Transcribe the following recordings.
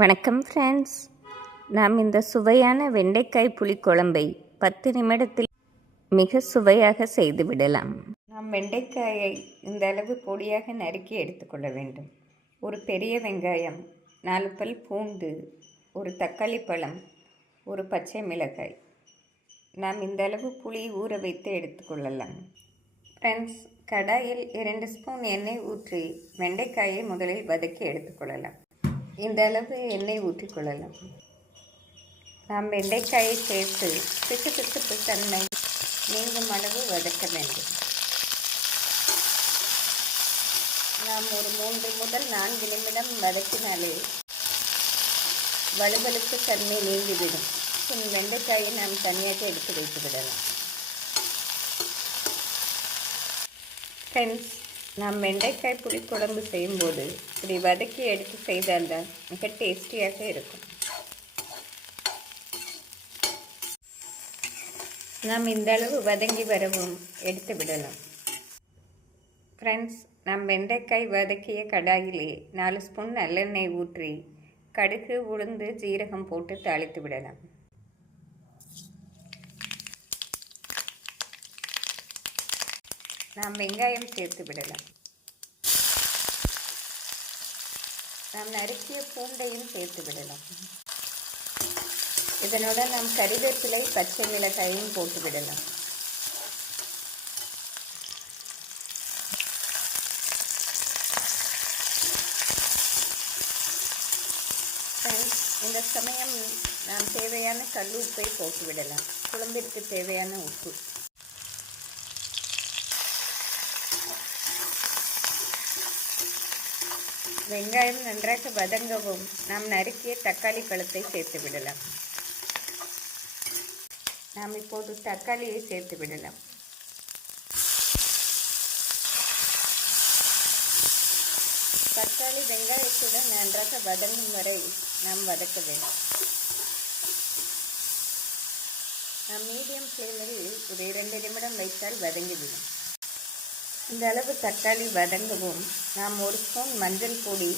வணக்கம் ஃப்ரெண்ட்ஸ். நாம் இந்த சுவையான வெண்டைக்காய் புளிக்குழம்பை 10 நிமிடத்தில் மிக சுவையாக செய்து விடலாம். நாம் வெண்டைக்காயை இந்த அளவு பொடியாக நறுக்கி எடுத்துக்கொள்ள வேண்டும். ஒரு பெரிய வெங்காயம், 4 பல் பூண்டு, ஒரு தக்காளி பழம், ஒரு பச்சை மிளகாய். நாம் இந்த அளவு புளி ஊற வைத்து எடுத்துக்கொள்ளலாம். ஃப்ரெண்ட்ஸ், கடாயில் 2 ஸ்பூன் எண்ணெய் ஊற்றி வெண்டைக்காயை முதலில் வதக்கி எடுத்துக்கொள்ளலாம். இந்த அளவு எண்ணெய் ஊற்றிக்கொள்ளலாம். நாம் வெண்டைக்காயை சேர்த்து பிசு தன்மை நீங்கும் அளவு வதக்க வேண்டும். நாம் ஒரு 3 முதல் 4 நிமிடம் வதக்கினாலே வலுவலுப்பு தன்மை நீங்கிவிடும். பின் வெண்டைக்காயை நாம் தனியாக எடுத்து வைத்து விடலாம். ஃப்ரெண்ட்ஸ், நாம் வெண்டைக்காய் புளிக்குழம்பு செய்யும்போது இப்படி வதக்கி எடுத்து செய்தால்தான் மிக டேஸ்டியாக இருக்கும். நாம் இந்த அளவு வதங்கி வரவும் எடுத்து விடலாம். ஃப்ரெண்ட்ஸ், நாம் வெண்டைக்காய் வதக்கிய கடாயிலே 4 ஸ்பூன் நல்லெண்ணெய் ஊற்றி கடுகு, உளுந்து, ஜீரகம் போட்டு தாளித்து விடலாம். நாம் வெங்காயம் சேர்த்து விடலாம். நாம் நறுக்கிய பூண்டையும் சேர்த்து விடலாம். இதனுடன் நாம் கறிவேப்பிலை, பச்சை மிளகாயும் போட்டு விடலாம். இந்த சமயம் நாம் தேவையான கல் உப்பை போட்டு விடலாம். குழம்பிற்கு தேவையான உப்பு. வெங்காயம் நன்றாக வதங்கவும் நாம் நறுக்கிய தக்காளி பழத்தை சேர்த்து விடலாம். நாம் இப்போது தக்காளியை சேர்த்து விடலாம். தக்காளி வெங்காயத்துடன் நன்றாக வதங்கும் வரை நாம் வதக்க வேண்டும். நாம் மீடியம் ஃப்ளேமில் ஒரு 2 நிமிடம் வைத்தால் வதங்கிவிடும். இந்த அளவு தக்காளி வதங்கவும் நாம் 1 ஸ்பூன் மஞ்சள் பொடி,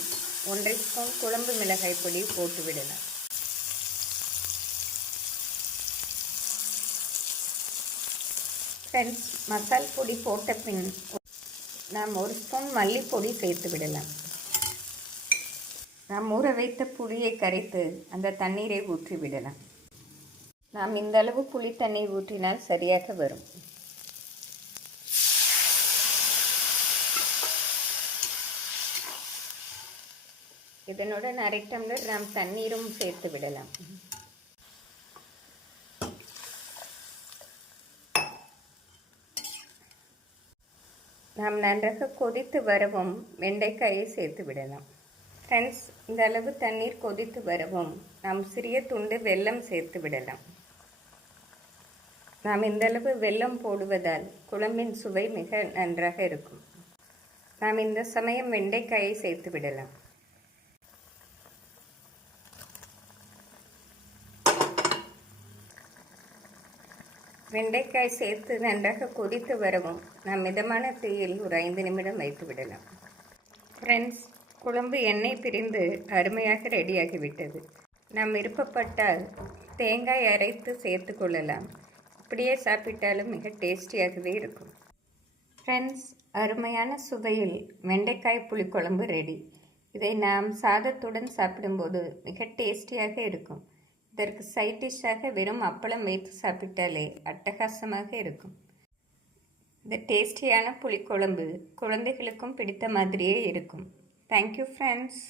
1 ஸ்பூன் குழம்பு மிளகாய் பொடி போட்டு விடலாம். ஃப்ரெண்ட்ஸ், மசால் பொடி போட்ட பின் நாம் 1 ஸ்பூன் மல்லிப்பொடி சேர்த்து விடலாம். நாம் ஊற வைத்த புளியை கரைத்து அந்த தண்ணீரை ஊற்றி விடலாம். நாம் இந்த அளவு புளி தண்ணீர் ஊற்றினால் சரியாக வரும். இதனுடன் 1/2 டம்ளர் நாம் தண்ணீரும் சேர்த்து விடலாம். நாம் நன்றாக கொதித்து வரவும் வெண்டைக்காயை சேர்த்து விடலாம். ஃப்ரெண்ட்ஸ், இந்த அளவு தண்ணீர் கொதித்து வரவும் நாம் சிறிய துண்டு வெல்லம் சேர்த்து விடலாம். நாம் இந்த அளவு வெல்லம் போடுவதால் குழம்பின் சுவை மிக நன்றாக இருக்கும். நாம் இந்த சமயம் வெண்டைக்காயை சேர்த்து விடலாம். வெண்டைக்காய் சேர்த்து நன்றாக கொதித்து வரவும் நாம் மிதமான தீயில் ஒரு 5 நிமிடம் வைத்து விடலாம். ஃப்ரெண்ட்ஸ், குழம்பு எண்ணெய் பிரிந்து அருமையாக ரெடியாகிவிட்டது. நாம் விருப்பப்பட்டால் தேங்காய் அரைத்து சேர்த்து கொள்ளலாம். இப்படியே சாப்பிட்டாலும் மிக டேஸ்டியாகவே இருக்கும். ஃப்ரெண்ட்ஸ், அருமையான சுவையில் வெண்டைக்காய் புளிக்குழம்பு ரெடி. இதை நாம் சாதத்துடன் சாப்பிடும்போது மிக டேஸ்டியாக இருக்கும். இதற்கு சைட் டிஷ்ஷாக வெறும் அப்பளம் வைத்து சாப்பிட்டாலே அட்டகாசமாக இருக்கும். இந்த டேஸ்டியான புளிக்குழம்பு குழந்தைகளுக்கும் பிடித்த மாதிரியே இருக்கும். Thank you friends.